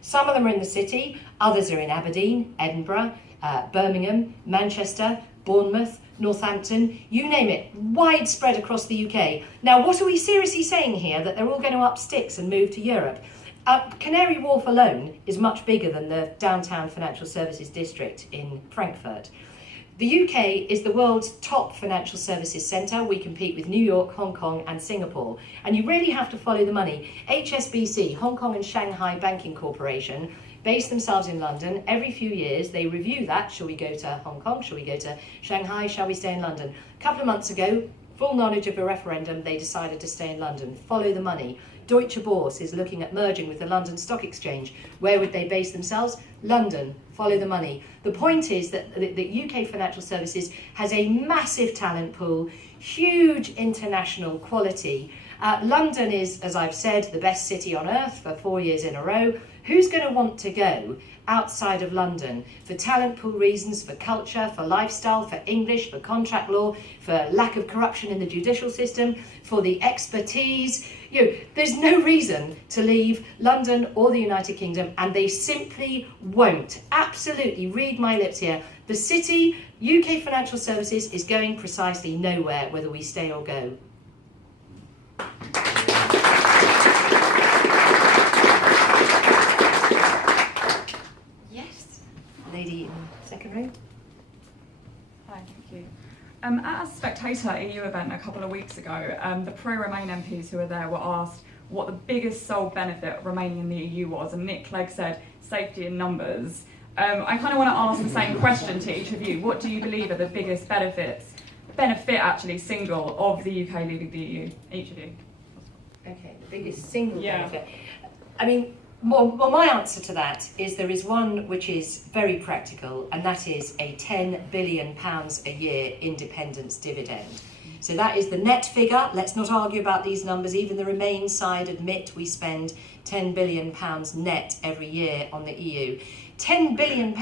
Some of them are in the city, others are in Aberdeen, Edinburgh, Birmingham, Manchester, Bournemouth, Northampton, you name it, widespread across the UK. Now, what are we seriously saying here? That they're all going to up sticks and move to Europe? Canary Wharf alone is much bigger than the downtown financial services district in Frankfurt. The UK is the world's top financial services centre. We compete with New York, Hong Kong and Singapore. And you really have to follow the money. HSBC, Hong Kong and Shanghai Banking Corporation, base themselves in London. Every few years they review that. Shall we go to Hong Kong? Shall we go to Shanghai? Shall we stay in London? A couple of months ago, full knowledge of a referendum, they decided to stay in London. Follow the money. Deutsche Börse is looking at merging with the London Stock Exchange. Where would they base themselves? London. Follow the money. The point is that the UK financial services has a massive talent pool, huge international quality. London is, as I've said, the best city on earth for 4 years in a row. Who's going to want to go outside of London for talent pool reasons, for culture, for lifestyle, for English, for contract law, for lack of corruption in the judicial system, for the expertise? There's no reason to leave London or the United Kingdom, and they simply won't. Absolutely, read my lips here. The city, UK financial services, is going precisely nowhere, whether we stay or go. Yes, lady in second row. Hi, thank you. At a Spectator EU event a couple of weeks ago, the pro-Remain MPs who were there were asked what the biggest sole benefit of remaining in the EU was, and Nick Clegg said safety in numbers. I kind of want to ask the same question to each of you. What do you believe are the biggest benefit single of the UK leaving the EU? Each of you. Okay, the biggest single benefit. I mean, well, my answer to that is there is one which is very practical, and that is a £10 billion a year independence dividend. So that is the net figure. Let's not argue about these numbers. Even the Remain side admit we spend £10 billion net every year on the EU. £10 billion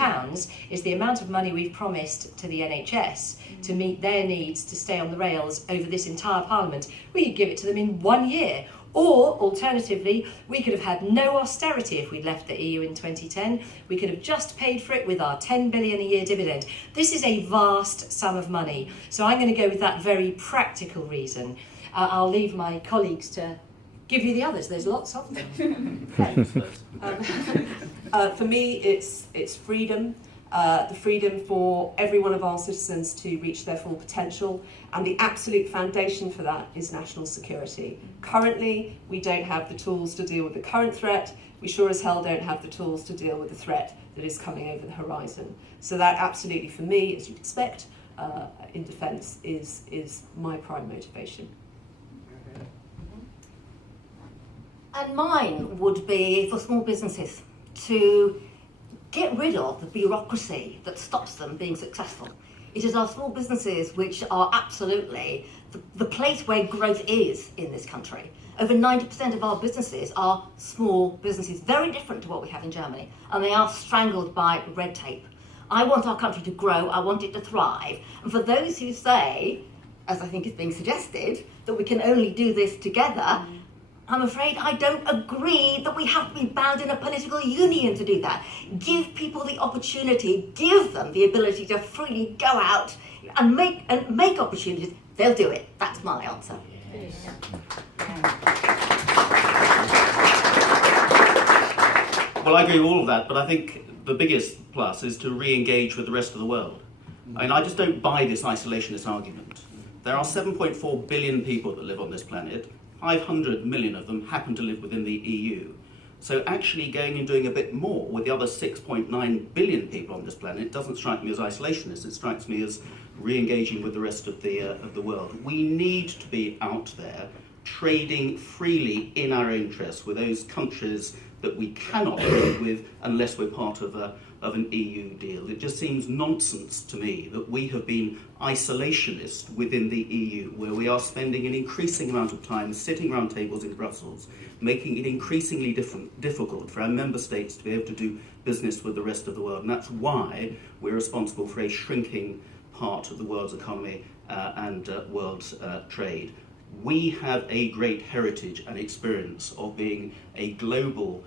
is the amount of money we've promised to the NHS to meet their needs to stay on the rails over this entire Parliament. We could give it to them in 1 year. Or, alternatively, we could have had no austerity if we'd left the EU in 2010. We could have just paid for it with our £10 billion a year dividend. This is a vast sum of money. So I'm going to go with that very practical reason. I'll leave my colleagues to give you the others. There's lots of them. For me, it's freedom. The freedom for every one of our citizens to reach their full potential, and the absolute foundation for that is national security. Currently, we don't have the tools to deal with the current threat. We sure as hell don't have the tools to deal with the threat that is coming over the horizon. So that absolutely, for me, as you'd expect, in defence, is my prime motivation. And mine would be for small businesses to get rid of the bureaucracy that stops them being successful. It is our small businesses which are absolutely the place where growth is in this country. Over 90% of our businesses are small businesses, very different to what we have in Germany, and they are strangled by red tape. I want our country to grow, I want it to thrive, and for those who say, as I think is being suggested, that we can only do this together, I'm afraid I don't agree that we have to be bound in a political union to do that. Give people the opportunity, give them the ability to freely go out and make opportunities. They'll do it. That's my answer. Well, I agree with all of that, but I think the biggest plus is to re-engage with the rest of the world. I mean, I just don't buy this isolationist argument. There are 7.4 billion people that live on this planet. 500 million of them happen to live within the EU. So actually going and doing a bit more with the other 6.9 billion people on this planet doesn't strike me as isolationist. It strikes me as re-engaging with the rest of the world. We need to be out there trading freely in our interests with those countries that we cannot trade with unless we're part of an EU deal. It just seems nonsense to me that we have been isolationist within the EU, where we are spending an increasing amount of time sitting around tables in Brussels, making it increasingly difficult for our member states to be able to do business with the rest of the world. And that's why we're responsible for a shrinking part of the world's economy and world trade. We have a great heritage and experience of being a global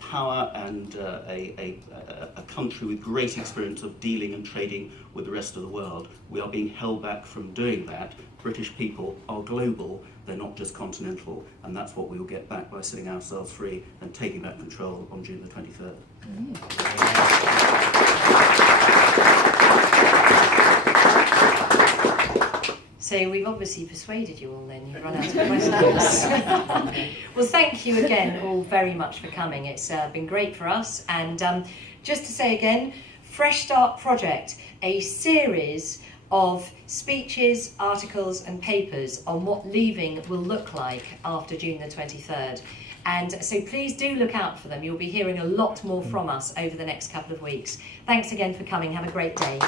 power and a country with great experience of dealing and trading with the rest of the world. We are being held back from doing that. British people are global, they're not just continental, and that's what we will get back by setting ourselves free and taking back control on June the 23rd. So we've obviously persuaded you all then, you've run out of questions. Well, thank you again all very much for coming. It's been great for us. And just to say again, Fresh Start Project, a series of speeches, articles and papers on what leaving will look like after June the 23rd. And so please do look out for them. You'll be hearing a lot more from us over the next couple of weeks. Thanks again for coming. Have a great day.